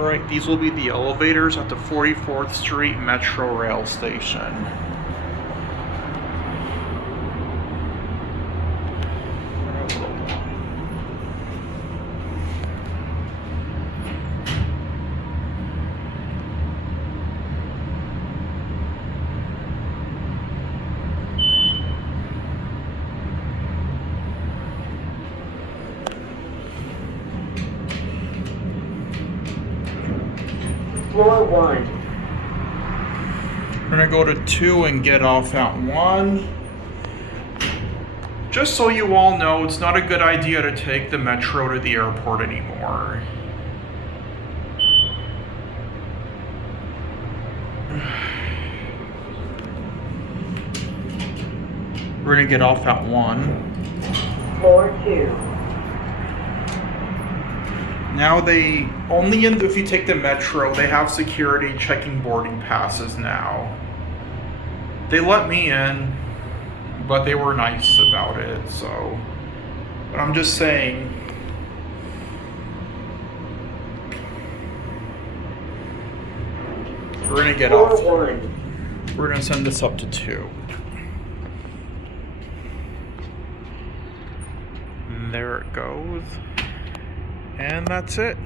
Alright, these will be the elevators at the 44th Street Metro Rail Station. Floor 1. We're gonna go to 2 and get off at 1. Just so you all know, it's not a good idea to take the metro to the airport anymore. We're gonna get off at 1. Floor 2. Now if you take the metro, they have security checking boarding passes now. They let me in, but they were nice about it, so. But I'm just saying. We're gonna get Floor off. 1. We're gonna send this up to 2. And there it goes. And that's it.